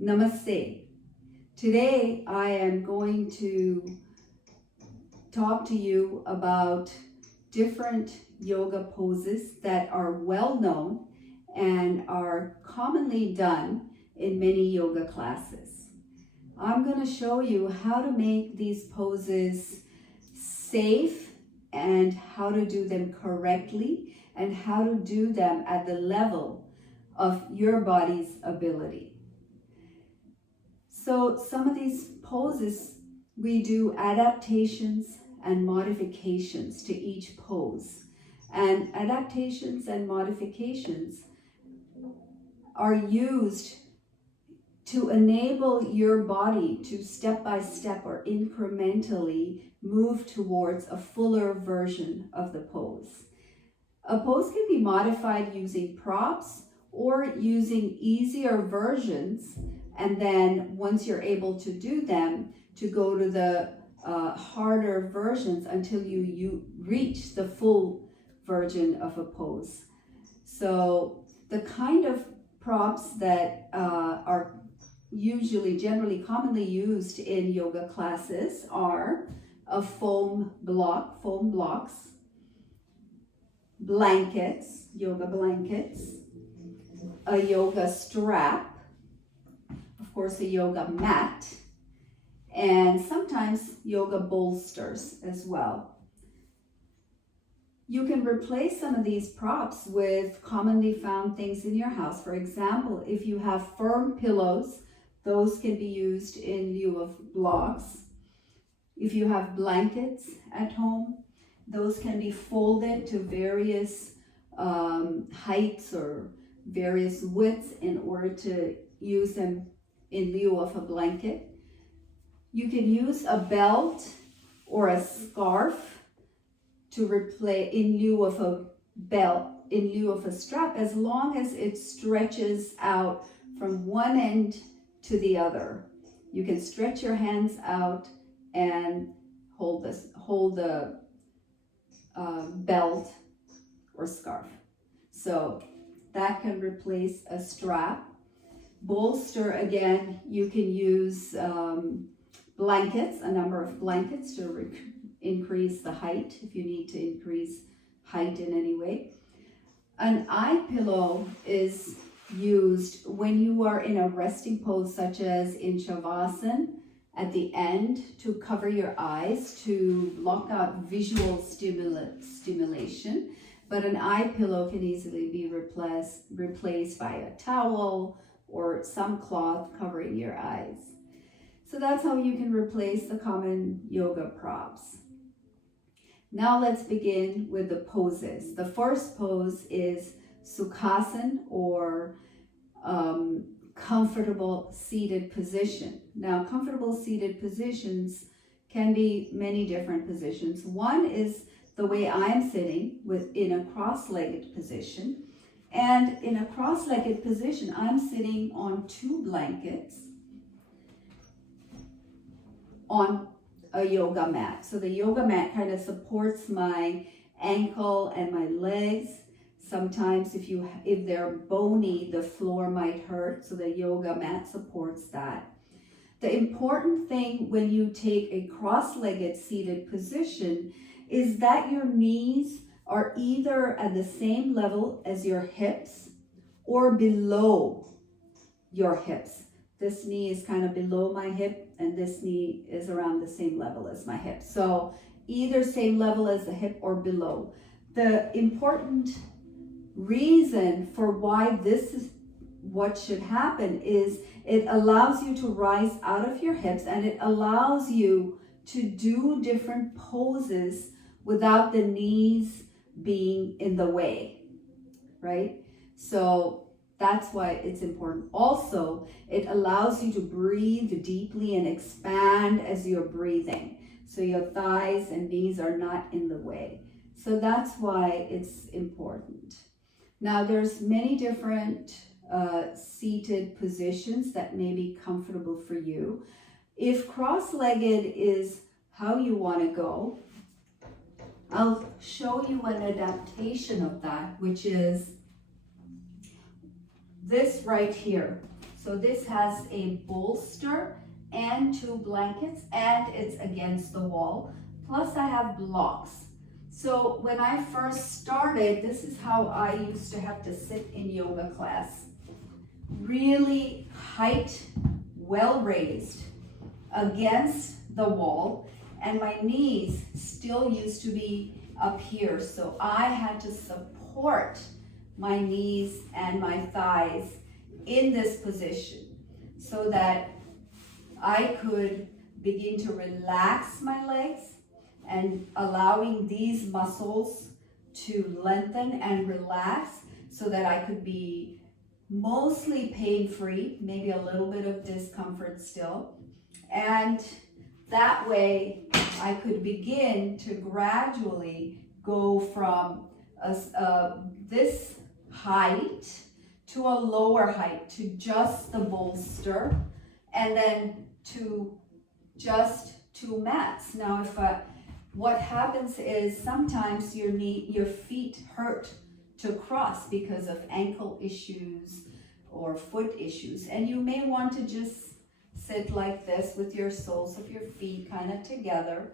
Namaste. Today I am going to talk to you about different yoga poses that are well known and are commonly done in many yoga classes. I'm going to show you how to make these poses safe and how to do them correctly and how to do them at the level of your body's ability. So some of these poses, we do adaptations and modifications to each pose. And adaptations and modifications are used to enable your body to step by step or incrementally move towards a fuller version of the pose. A pose can be modified using props or using easier versions, and then once you're able to do them, to go to the harder versions until you reach the full version of a pose. So the kind of props that are generally commonly used in yoga classes are a foam blocks, blankets, yoga blankets, a yoga strap, of course a yoga mat, and sometimes yoga bolsters as well. You can replace some of these props with commonly found things in your house. For example, if you have firm pillows, those can be used in lieu of blocks. If you have blankets at home, those can be folded to various heights or various widths in order to use them in lieu of a blanket. You can use a belt or a scarf to replace in lieu of a belt, in lieu of a strap, as long as it stretches out from one end to the other. You can stretch your hands out and hold the belt or scarf. So that can replace a strap. Bolster, again, you can use blankets, a number of blankets to increase the height if you need to increase height in any way. An eye pillow is used when you are in a resting pose, such as in Shavasana, at the end, to cover your eyes, to block out visual stimulation. But an eye pillow can easily be replaced by a towel or some cloth covering your eyes. So that's how you can replace the common yoga props. Now let's begin with the poses. The first pose is Sukhasana, or comfortable seated position. Now, comfortable seated positions can be many different positions. One is the way I am sitting in a cross-legged position. And in a cross-legged position, I'm sitting on two blankets on a yoga mat. So the yoga mat kind of supports my ankle and my legs. Sometimes if they're bony, the floor might hurt, so the yoga mat supports that. The important thing when you take a cross-legged seated position is that your knees are either at the same level as your hips or below your hips. This knee is kind of below my hip and this knee is around the same level as my hip. So either same level as the hip or below. The important reason for why this is what should happen is it allows you to rise out of your hips, and it allows you to do different poses without the knees being in the way, right? So that's why it's important. Also, it allows you to breathe deeply and expand as you're breathing. So your thighs and knees are not in the way. So that's why it's important. Now, there's many different seated positions that may be comfortable for you. If cross-legged is how you want to go, I'll show you an adaptation of that, which is this right here. So So this has a bolster and 2 blankets, and it's against the wall. Plus I have blocks. So when I first started, this is how I used to have to sit in yoga class. Really height, well raised against the wall, and my knees still used to be up here. So I had to support my knees and my thighs in this position so that I could begin to relax my legs and allowing these muscles to lengthen and relax so that I could be mostly pain-free, maybe a little bit of discomfort still. And that way I could begin to gradually go from this height to a lower height, to just the bolster, and then to just 2 mats. Now, what happens is sometimes your feet hurt to cross because of ankle issues or foot issues, and you may want to just sit like this with your soles of your feet kind of together,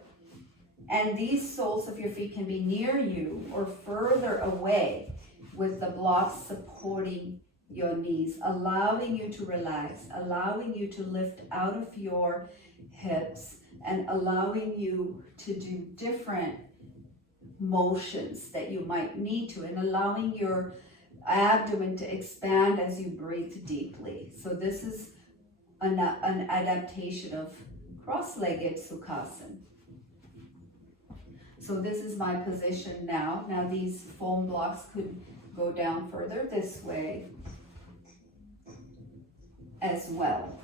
and these soles of your feet can be near you or further away with the blocks supporting your knees, allowing you to relax, allowing you to lift out of your hips, and allowing you to do different motions that you might need to, and allowing your abdomen to expand as you breathe deeply. So this is an adaptation of cross-legged Sukhasana. So this is my position now. Now these foam blocks could go down further this way as well.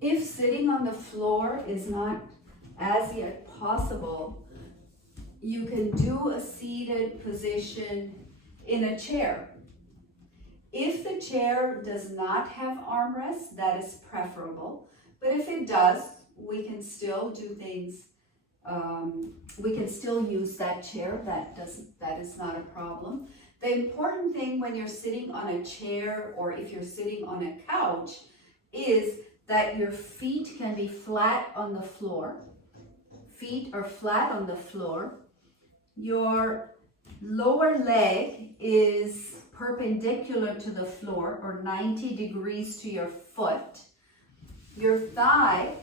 If sitting on the floor is not as yet possible, you can do a seated position in a chair. If the chair does not have armrests, that is preferable. But if it does, we can still do things. We can still use that chair. That is not a problem. The important thing when you're sitting on a chair or if you're sitting on a couch is that your feet can be flat on the floor. Feet are flat on the floor. Your lower leg is perpendicular to the floor or 90 degrees to your foot. Your thigh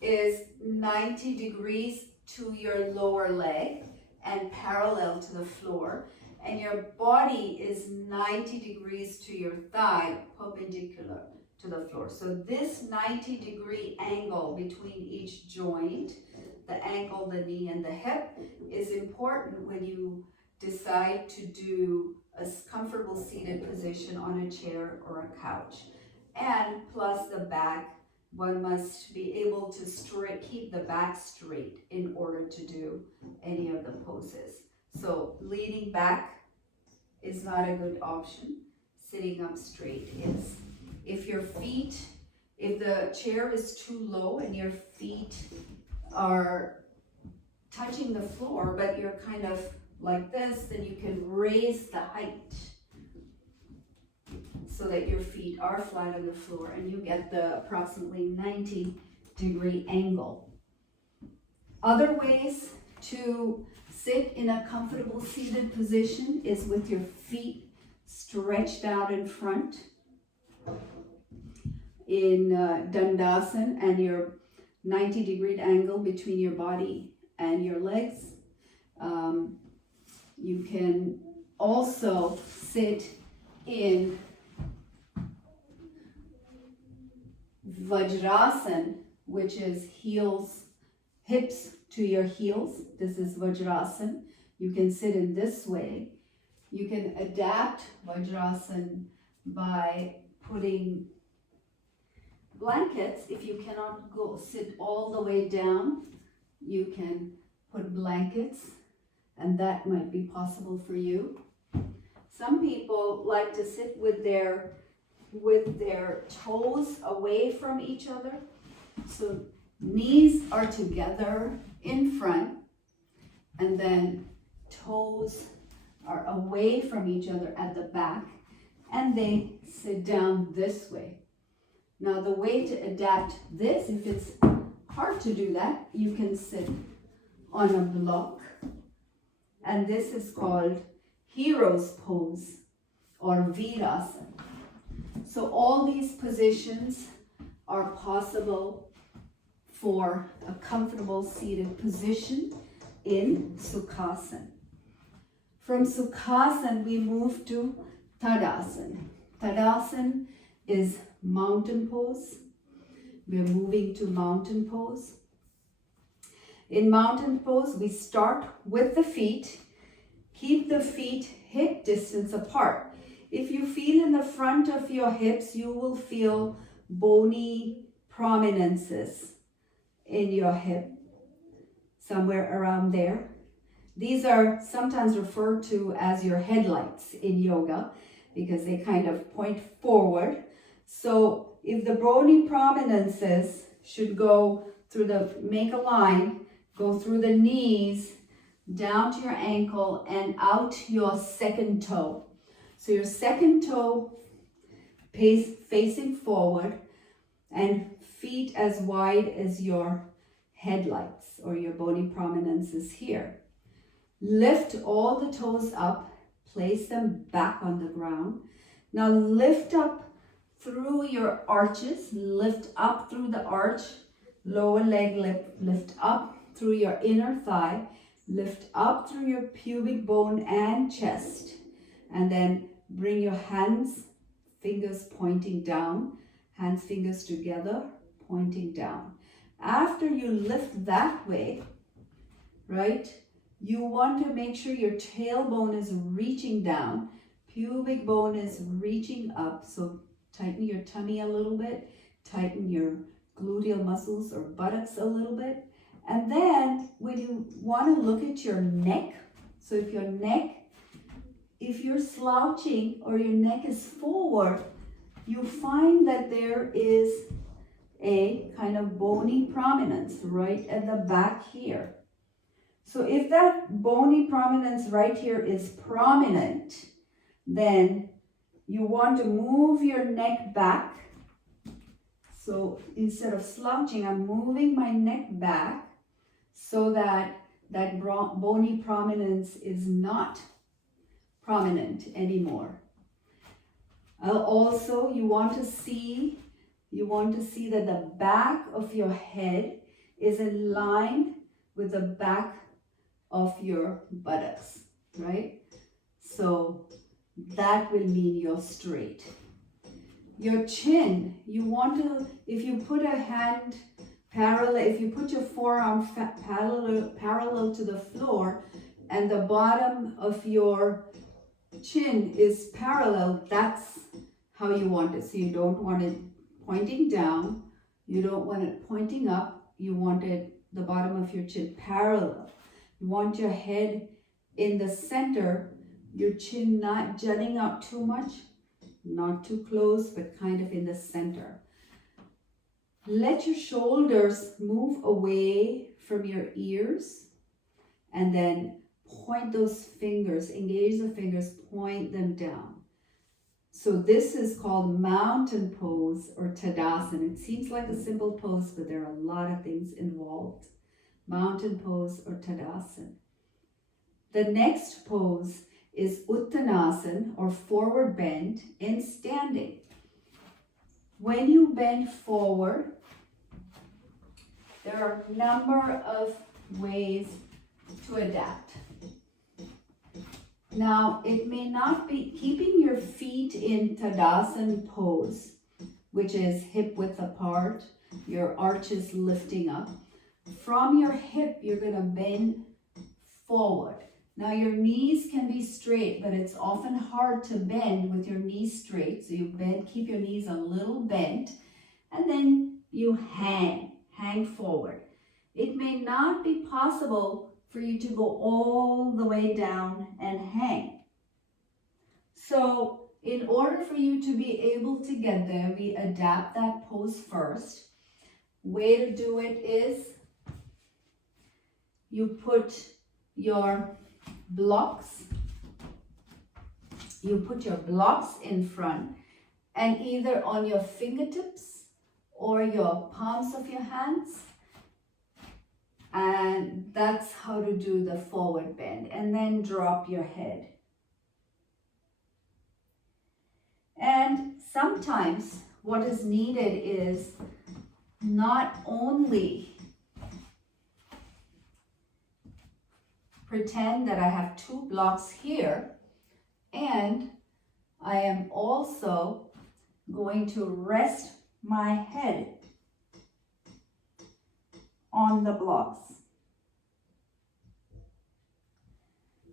is 90 degrees to your lower leg and parallel to the floor, and your body is 90 degrees to your thigh, perpendicular to the floor. So this 90-degree angle between each joint, the ankle, the knee, and the hip, is important when you decide to do a comfortable seated position on a chair or a couch. And plus the back, one must be able to keep the back straight in order to do any of the poses. So leaning back is not a good option. Sitting up straight is. If the chair is too low and your feet are touching the floor, but you're kind of like this, then you can raise the height so that your feet are flat on the floor and you get the approximately 90-degree angle. Other ways to sit in a comfortable seated position is with your feet stretched out in front in Dandasana, and your 90-degree angle between your body and your legs. You can also sit in Vajrasana, which is hips to your heels. This is Vajrasana. You can sit in this way. You can adapt Vajrasana by putting blankets. If you cannot sit all the way down, you can put blankets, and that might be possible for you. Some people like to sit with their toes away from each other. So knees are together in front, and then toes are away from each other at the back, and they sit down this way. Now the way to adapt this, if it's hard to do that, you can sit on a block, and this is called hero's pose or virasana. So all these positions are possible for a comfortable seated position in Sukhasana. From Sukhasana, we move to Tadasana. Tadasana is mountain pose. We're moving to mountain pose. In mountain pose, we start with the feet. Keep the feet hip distance apart. If you feel in the front of your hips, you will feel bony prominences in your hip, somewhere around there. These are sometimes referred to as your headlights in yoga because they kind of point forward. So if the bony prominences should go through make a line, go through the knees, down to your ankle and out your second toe. So your second toe facing forward and feet as wide as your headlights or your bony prominences here. Lift all the toes up, place them back on the ground. Now lift up through your arches, lift up through the arch, lower leg lift up through your inner thigh, lift up through your pubic bone and chest, and then bring your hands, fingers pointing down, hands, fingers together, pointing down. After you lift that way, right, you want to make sure your tailbone is reaching down, pubic bone is reaching up, so tighten your tummy a little bit, tighten your gluteal muscles or buttocks a little bit. And then when you want to look at your neck, so if you're slouching or your neck is forward, you find that there is a kind of bony prominence right at the back here. So if that bony prominence right here is prominent, then you want to move your neck back. So instead of slouching, I'm moving my neck back so that that bony prominence is not prominent anymore. Also, you want to see that the back of your head is in line with the back of your buttocks, right? So that will mean you're straight. Your chin, you want to, if you put a hand parallel, if you put your forearm parallel to the floor and the bottom of your chin is parallel, that's how you want it. So you don't want it pointing down, you don't want it pointing up, you want it the bottom of your chin parallel. You want your head in the center, your chin not jutting out too much, not too close, but kind of in the center. Let your shoulders move away from your ears and then point those fingers, engage the fingers, point them down. So this is called mountain pose or Tadasana. It seems like a simple pose, but there are a lot of things involved. Mountain pose or Tadasana. The next pose is Uttanasana or forward bend in standing. When you bend forward, there are a number of ways to adapt. Now, it may not be keeping your feet in Tadasana pose, which is hip width apart, your arches lifting up. From your hip, you're going to bend forward. Now, your knees can be straight, but it's often hard to bend with your knees straight. So you bend, keep your knees a little bent, and then you hang forward. It may not be possible for you to go all the way down and hang. So in order for you to be able to get there, we adapt that pose first. Way to do it is you put your blocks You put your blocks in front and either on your fingertips or your palms of your hands. And that's how to do the forward bend. And then drop your head. And sometimes what is needed is not only pretend that I have two blocks here, and I am also going to rest my head on the blocks.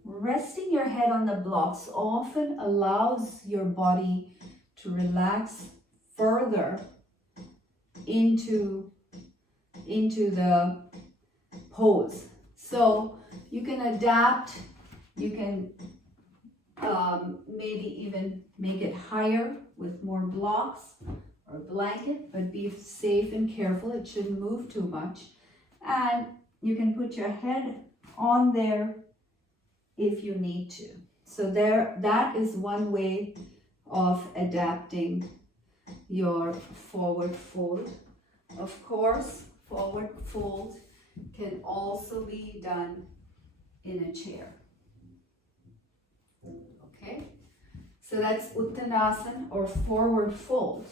Resting your head on the blocks often allows your body to relax further into the pose. So you can adapt, you can maybe even make it higher with more blocks or blanket, but be safe and careful. It shouldn't move too much. And you can put your head on there if you need to. So that is one way of adapting your forward fold. Of course, forward fold can also be done in a chair. Okay, so that's Uttanasana or forward fold.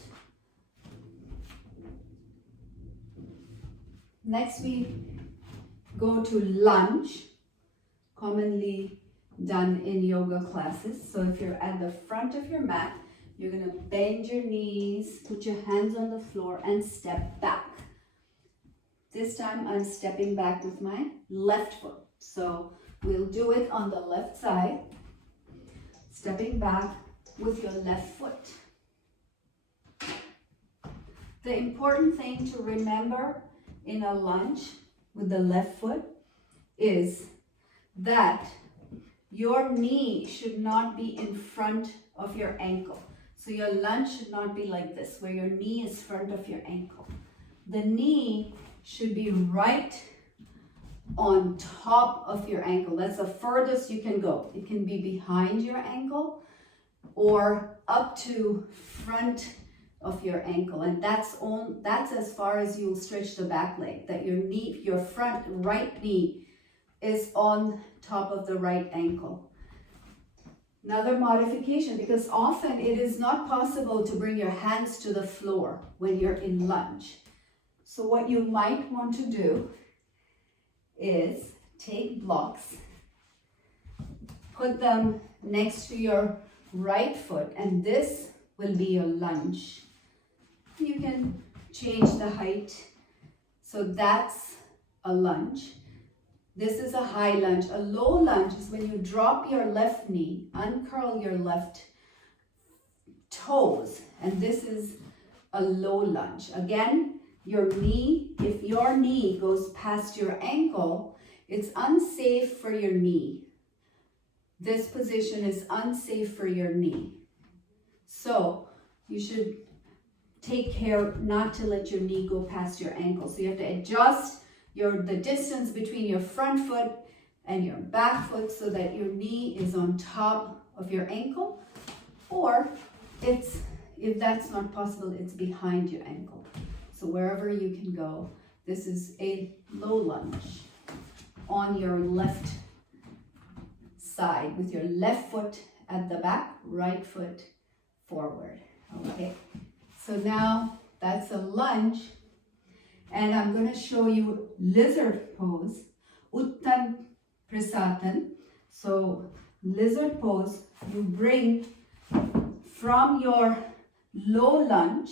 Next we go to lunge, commonly done in yoga classes. So if you're at the front of your mat, you're going to bend your knees, put your hands on the floor and step back. This time I'm stepping back with my left foot. So we'll do it on the left side, stepping back with your left foot. The important thing to remember in a lunge with the left foot is that your knee should not be in front of your ankle. So your lunge should not be like this, where your knee is front of your ankle. The knee should be right on top of your ankle. That's the furthest you can go. It can be behind your ankle or up to front of your ankle, and that's as far as you'll stretch the back leg, that your knee, your front right knee is on top of the right ankle. Another modification, because often it is not possible to bring your hands to the floor when you're in lunge. So what you might want to do is take blocks, put them next to your right foot, and this will be your lunge. You can change the height. So that's a lunge. This is a high lunge. A low lunge is when you drop your left knee, uncurl your left toes, and this is a low lunge. Again, your knee, if your knee goes past your ankle, it's unsafe for your knee. This position is unsafe for your knee. So you should take care not to let your knee go past your ankle. So you have to adjust the distance between your front foot and your back foot so that your knee is on top of your ankle, or if that's not possible, it's behind your ankle. So wherever you can go, this is a low lunge on your left side with your left foot at the back, right foot forward. Okay, so now that's a lunge, and I'm going to show you lizard pose, Uttan Prasatan. So lizard pose, you bring from your low lunge,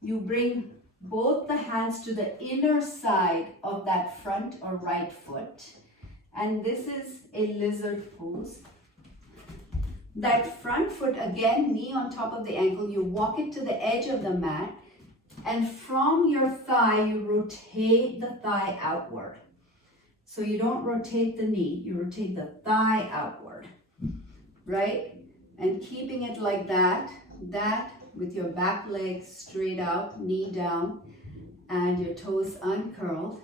you bring both the hands to the inner side of that front or right foot, and this is a lizard pose. That front foot, again, knee on top of the ankle, you walk it to the edge of the mat, and from your thigh, you rotate the thigh outward. So you don't rotate the knee, you rotate the thigh outward, right? And keeping it like that with your back leg straight out, knee down, and your toes uncurled.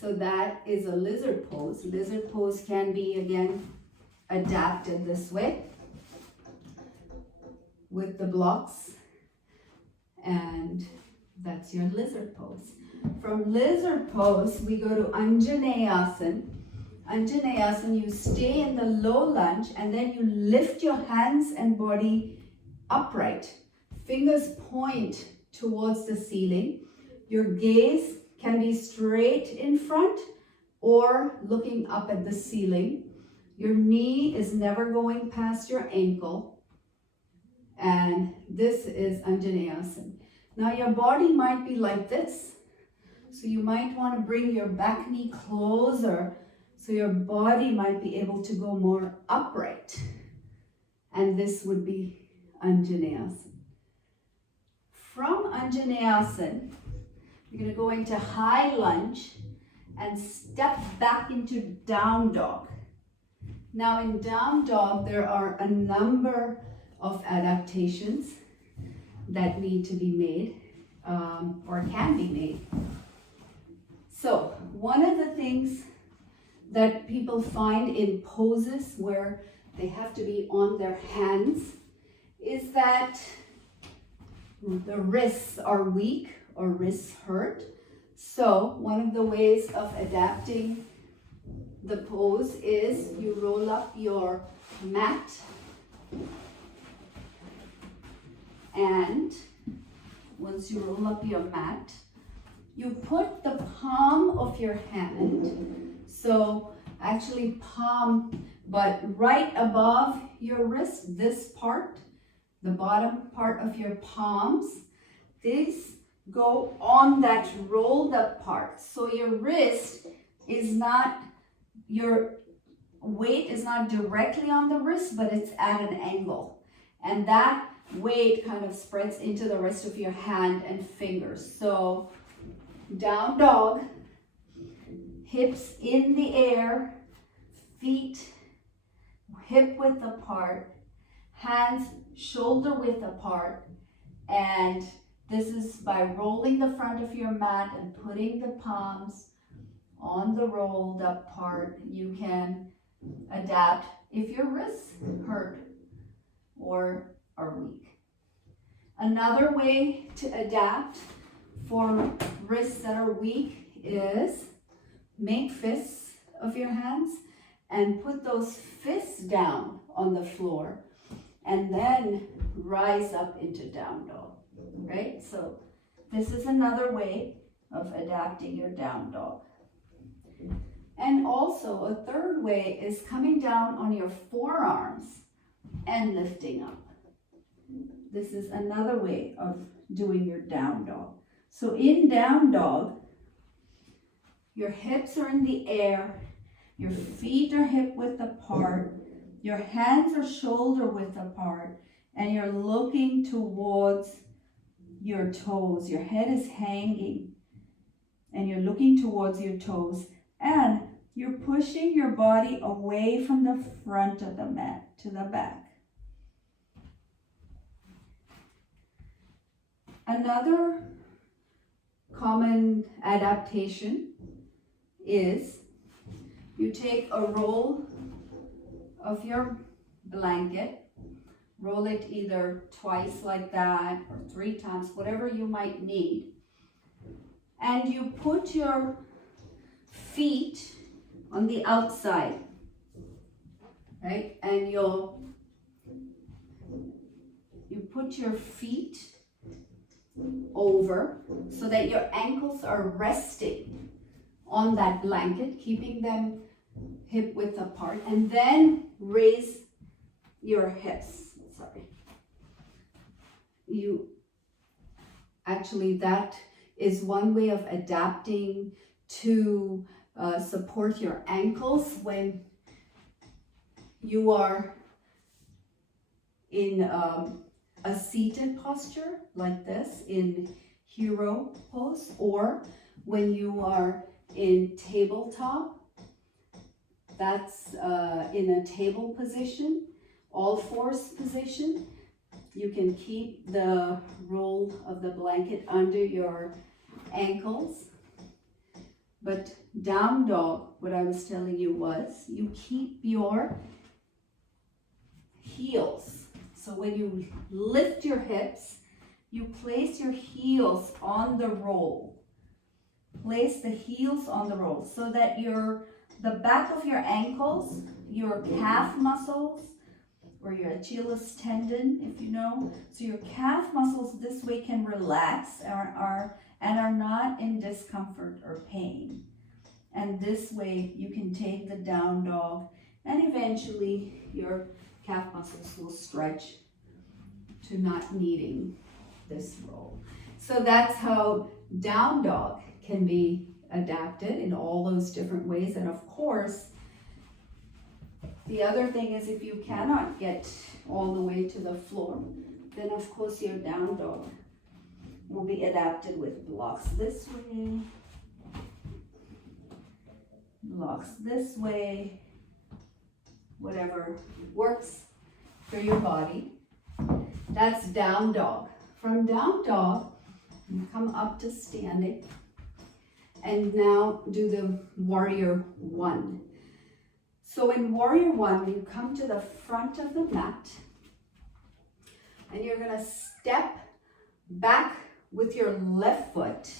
So that is a lizard pose. Lizard pose can be, again, adapted this way with the blocks, and that's your lizard pose. From lizard pose, we go to Anjaneyasana. Anjaneyasana, you stay in the low lunge and then you lift your hands and body upright. Fingers point towards the ceiling. Your gaze can be straight in front or looking up at the ceiling. Your knee is never going past your ankle. And this is Anjaneyasana. Now your body might be like this. So you might want to bring your back knee closer so your body might be able to go more upright. And this would be Anjaneyasana. From Anjaneyasana, you're going to go into high lunge and step back into down dog. Now in down dog, there are a number of adaptations that need to be made or can be made. So one of the things that people find in poses where they have to be on their hands is that the wrists are weak or wrists hurt. So one of the ways of adapting the pose is you roll up your mat and once you roll up your mat, you put the palm of your hand, so actually palm, but right above your wrist, this part, the bottom part of your palms, these go on that rolled up part. So your wrist is not, your weight is not directly on the wrist, but it's at an angle. And that weight kind of spreads into the rest of your hand and fingers. So down dog, hips in the air, feet hip width apart, hands shoulder width apart, and this is by rolling the front of your mat and putting the palms on the rolled up part. You can adapt if your wrists hurt or are weak. Another way to adapt for wrists that are weak is make fists of your hands and put those fists down on the floor and then rise up into down dog, right? So this is another way of adapting your down dog. And also a third way is coming down on your forearms and lifting up. This is another way of doing your down dog. So in down dog, your hips are in the air, your feet are hip width apart, your hands are shoulder width apart, and you're looking towards your toes. Your head is hanging, and you're looking towards your toes, and you're pushing your body away from the front of the mat to the back. Another common adaptation is you take a roll of your blanket, roll it either twice like that or 3 times, whatever you might need, and you put your feet on the outside, right? And you put your feet over so that your ankles are resting on that blanket, keeping them hip width apart, and then raise your hips. That is one way of adapting to support your ankles when you are in a seated posture like this in hero pose, or when you are in tabletop, that's in a table position, all fours position. You can keep the roll of the blanket under your ankles. But down dog, what I was telling you was, you keep your heels. So when you lift your hips, you place your heels on the roll. Place the heels on the roll so that the back of your ankles, your calf muscles, or your Achilles tendon, if you know. So your calf muscles this way can relax and are not in discomfort or pain. And this way you can take the down dog, and eventually your calf muscles will stretch to not needing this roll. So that's how down dog can be adapted in all those different ways. And of course, the other thing is, if you cannot get all the way to the floor, then of course your down dog will be adapted with blocks this way, blocks this way, whatever works for your body. That's down dog. From down dog, you come up to standing, and now do the warrior one. So in warrior one, you come to the front of the mat, and you're going to step back with your left foot,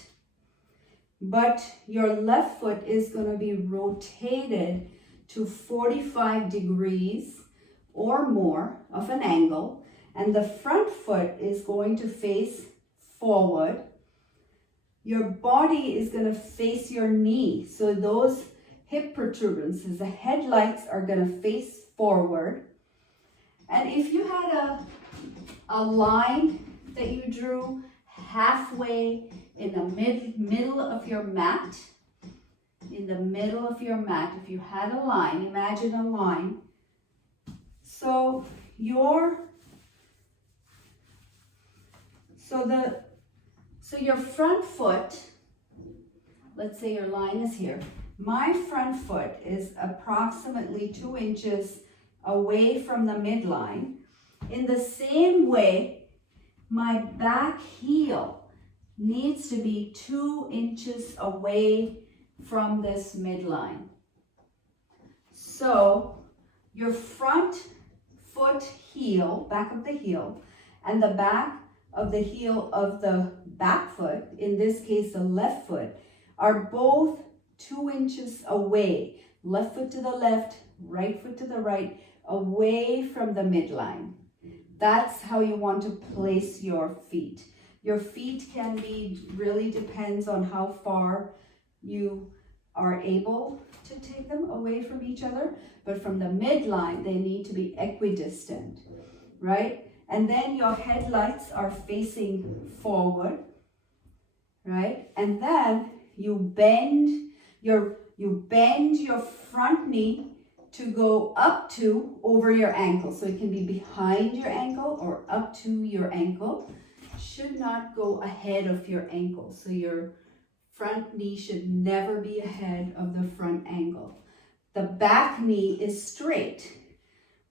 but your left foot is going to be rotated to 45 degrees or more of an angle, and the front foot is going to face forward. Your body is going to face your knee, so those hip protuberances, the headlights are going to face forward. And if you had a line that you drew halfway in the middle of your mat, if you had a line, imagine a line. So your front foot, let's say your line is here. My front foot is approximately 2 inches away from the midline. In the same way, my back heel needs to be 2 inches away from this midline. So your front foot heel, back of the heel, and the back of the heel of the back foot, in this case the left foot, are both 2 inches away. Left foot to the left, right foot to the right, away from the midline. That's how you want to place your feet. Your feet can be, really depends on how far you are able to take them away from each other, but from the midline, they need to be equidistant, right? And then your headlights are facing forward, right? And then you bend your front knee to go up to over your ankle. So it can be behind your ankle or up to your ankle. Should not go ahead of your ankle. So your front knee should never be ahead of the front ankle. The back knee is straight,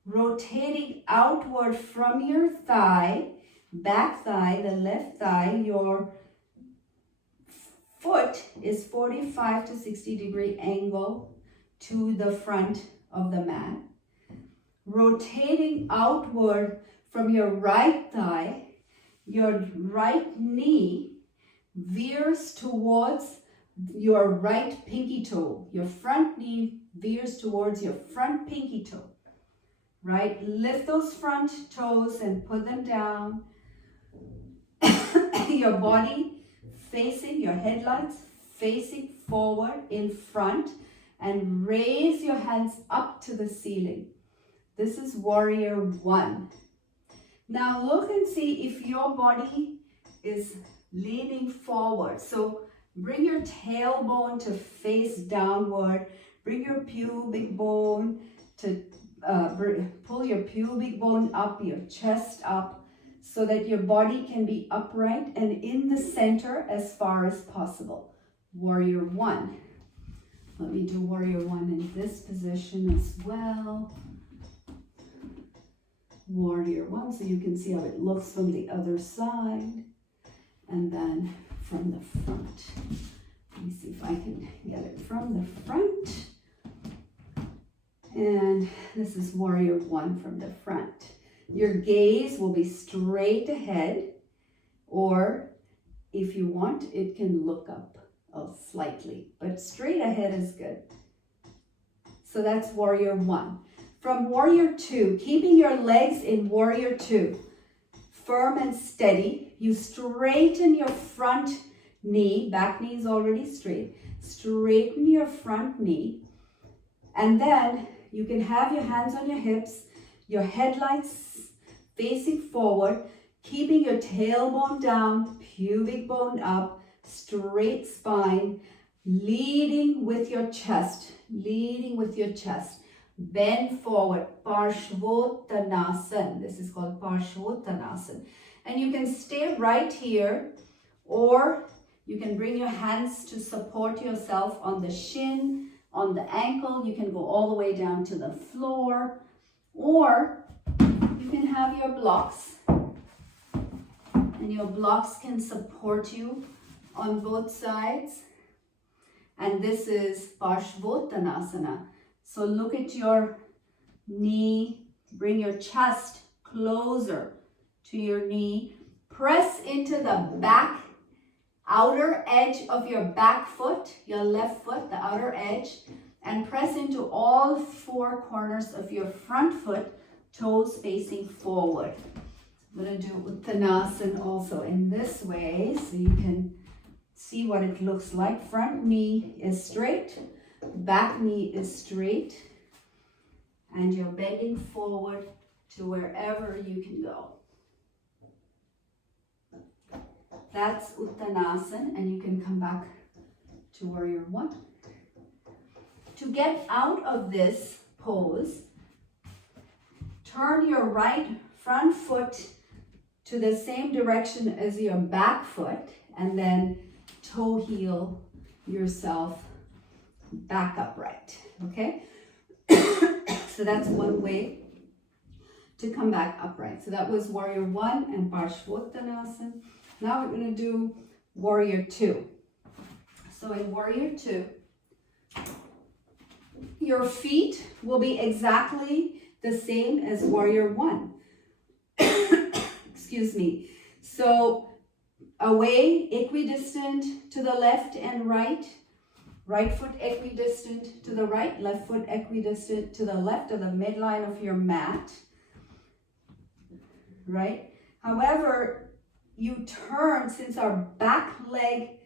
rotating outward from your thigh, back thigh, the left thigh. Your foot is 45 to 60 degree angle to the front of the mat. Rotating outward from your right thigh, your right knee veers towards your right pinky toe. Your front knee veers towards your front pinky toe, right? Lift those front toes and put them down. Your body facing, your headlights facing forward in front, and raise your hands up to the ceiling. This is warrior one. Now look and see if your body is leaning forward. So bring your tailbone to face downward. Bring your pubic bone to pull your pubic bone up, your chest up, so that your body can be upright and in the center as far as possible. Warrior one. Let me do warrior one in this position as well. Warrior one, so you can see how it looks from the other side. And then from the front. Let me see if I can get it from the front. And this is warrior one from the front. Your gaze will be straight ahead, or if you want, it can look up slightly, but straight ahead is good. So that's warrior one. From warrior two, keeping your legs in warrior two, firm and steady, you straighten your front knee, back knee is already straight, straighten your front knee, and then you can have your hands on your hips, your headlights facing forward, keeping your tailbone down, pubic bone up, straight spine, leading with your chest, bend forward, Parshvottanasana. This is called Parshvottanasana. And you can stay right here, or you can bring your hands to support yourself on the shin, on the ankle. You can go all the way down to the floor, or you can have your blocks. And your blocks can support you on both sides. And this is Parshvottanasana. So look at your knee, bring your chest closer to your knee. Press into the back, outer edge of your back foot, your left foot, the outer edge, and press into all four corners of your front foot, toes facing forward. I'm going to do Uttanasana also in this way so you can see what it looks like. Front knee is straight, back knee is straight, and you're bending forward to wherever you can go. That's Uttanasana, and you can come back to warrior one. To get out of this pose, turn your right front foot to the same direction as your back foot, and then toe heel yourself back upright, okay? So that's one way to come back upright. So that was warrior one and Parshvottanasana. Now we're going to do warrior two. So in warrior two, your feet will be exactly the same as warrior one. Excuse me. So away, equidistant to the left and right. Right foot equidistant to the right, left foot equidistant to the left of the midline of your mat. Right? However, you turn, since our back leg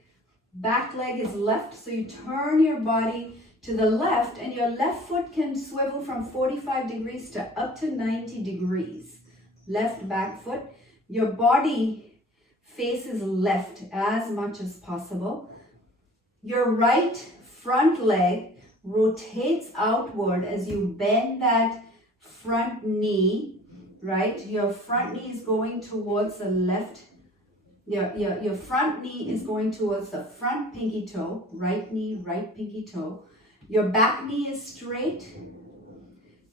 is left, so you turn your body to the left, and your left foot can swivel from 45 degrees to up to 90 degrees. Left back foot. Your body faces left as much as possible. Your right front leg rotates outward as you bend that front knee, right? Your front knee is going towards the left. Your front knee is going towards the front pinky toe, right knee, right pinky toe. Your back knee is straight.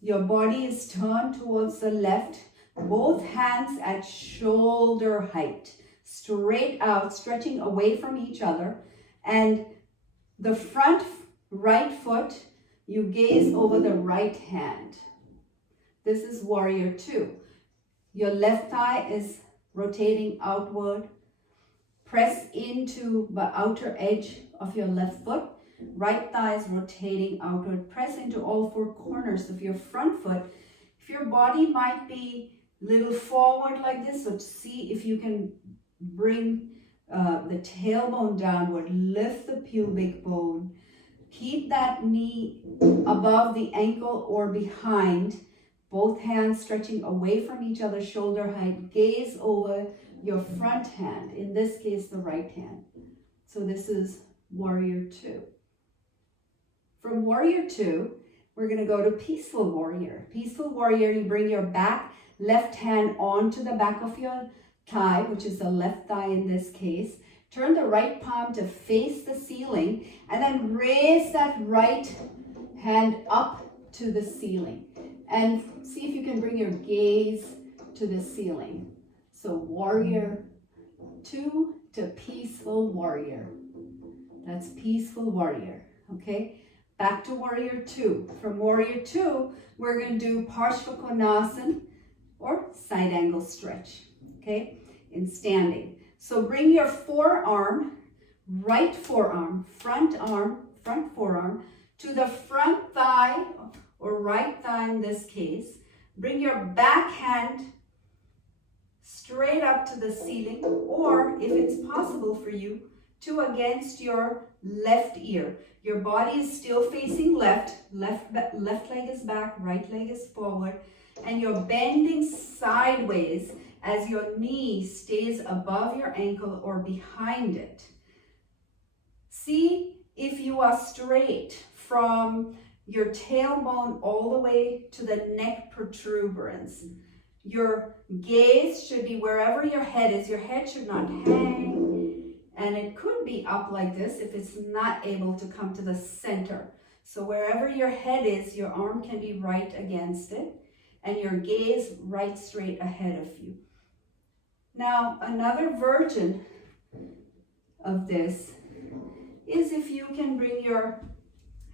Your body is turned towards the left. Both hands at shoulder height, straight out, stretching away from each other. And the front right foot, you gaze over the right hand. This is warrior two. Your left thigh is rotating outward. Press into the outer edge of your left foot. Right thigh is rotating outward. Press into all four corners of your front foot. If your body might be a little forward like this, so see if you can bring the tailbone downward, lift the pubic bone, keep that knee above the ankle or behind, both hands stretching away from each other, shoulder height, gaze over your front hand, in this case the right hand. So this is warrior two. From warrior two, we're going to go to peaceful warrior. Peaceful warrior, you bring your left hand onto the back of your thigh, which is the left thigh in this case. Turn the right palm to face the ceiling, and then raise that right hand up to the ceiling. And see if you can bring your gaze to the ceiling. So warrior two to peaceful warrior. That's peaceful warrior, okay? Back to warrior two. From warrior two, we're going to do Parshvakonasana, or side angle stretch, okay, in standing. So bring your forearm, right forearm, front forearm, to the front thigh, or right thigh in this case. Bring your back hand straight up to the ceiling, or if it's possible for you, to against your left ear. Your body is still facing left leg is back, right leg is forward, and you're bending sideways as your knee stays above your ankle or behind it. See if you are straight from your tailbone all the way to the neck protuberance. Your gaze should be wherever your head is. Your head should not hang, and it could be up like this if it's not able to come to the center. So wherever your head is, your arm can be right against it, and your gaze right straight ahead of you. Now, another version of this is if you can bring your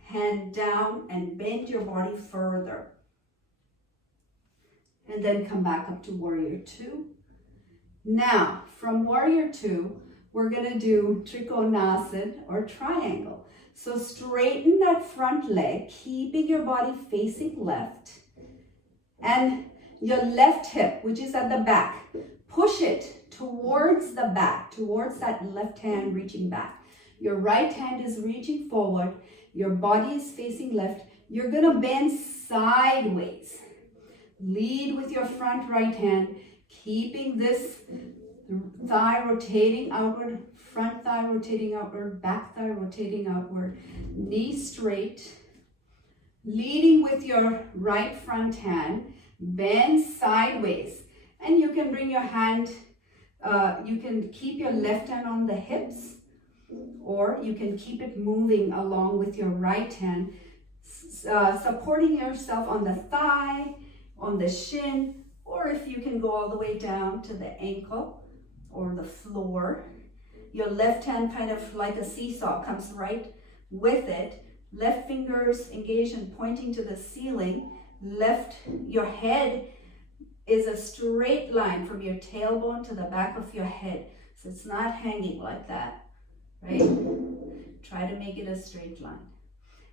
hand down and bend your body further. And then come back up to Warrior Two. Now, from Warrior Two, we're gonna do Trikonasana or triangle. So straighten that front leg, keeping your body facing left. And your left hip, which is at the back, push it towards the back, towards that left hand reaching back. Your right hand is reaching forward. Your body is facing left. You're gonna bend sideways. Lead with your front right hand, keeping this thigh rotating outward, front thigh rotating outward, back thigh rotating outward, knee straight. Leading with your right front hand, bend sideways. And you can bring your hand, you can keep your left hand on the hips, or you can keep it moving along with your right hand, supporting yourself on the thigh, on the shin, or if you can go all the way down to the ankle or the floor. Your left hand, kind of like a seesaw, comes right with it. Left fingers engaged and pointing to the ceiling. Your head is a straight line from your tailbone to the back of your head. So it's not hanging like that, right? Try to make it a straight line.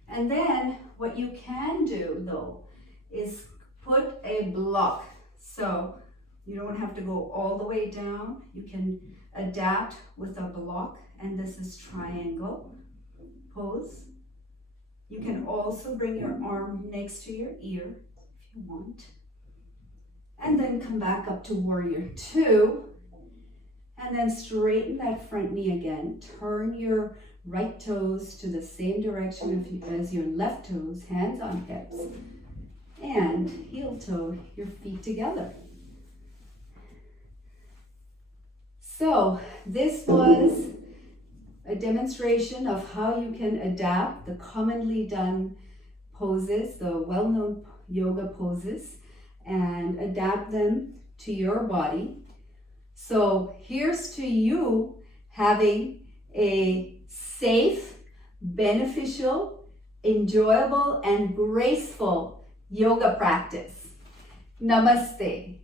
And then what you can do though is put a block. So you don't have to go all the way down. You can adapt with a block, and this is triangle pose. You can also bring your arm next to your ear if you want. And then come back up to Warrior Two. And then straighten that front knee again. Turn your right toes to the same direction as your left toes, hands on hips. And heel toe your feet together. So this was a demonstration of how you can adapt the commonly done poses, the well-known yoga poses, and adapt them to your body. So here's to you having a safe, beneficial, enjoyable, and graceful yoga practice. Namaste.